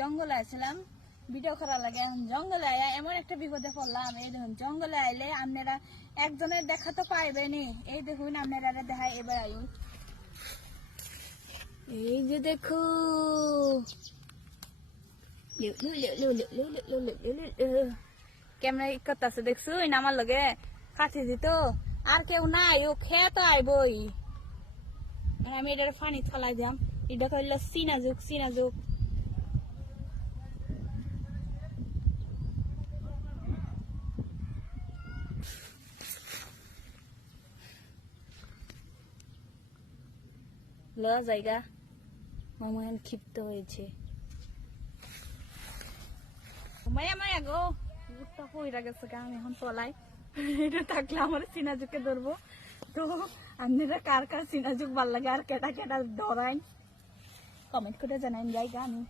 জঙ্গলে আসছিলাম ভিডিও করা লাগে। এখন জঙ্গলে আয়া এমন একটা বিপদে পড়লাম। এই দেখুন জঙ্গলে আইলে আপনারা একজনের দেখা তো পাইবেনি। এই দেখুন আপনারা দেখা এবার আয়ুন, এই যে দেখো কেমন করতেছে দেখছো আমার লগে কাছে দিত আর কেউ নাই, ও খেয়ে তো আইবই। আমি এটার পানি ফলাই দিলাম। এটা কইল চিনা যুগ লওয়া জায়গা মামায়ন ক্ষিপ্ত হয়েছে। মায়া গো যুগটা পইরা গেছে, আমি এখন পলাই। এটা থাকলে আমার চিনা যুগকে ধরবো। তো আপনারা কার কার চিনা যুগ ভাল লাগে আর কেটা কেটা ধরাই কমেন্ট করে জানাইন জায়গা। আমি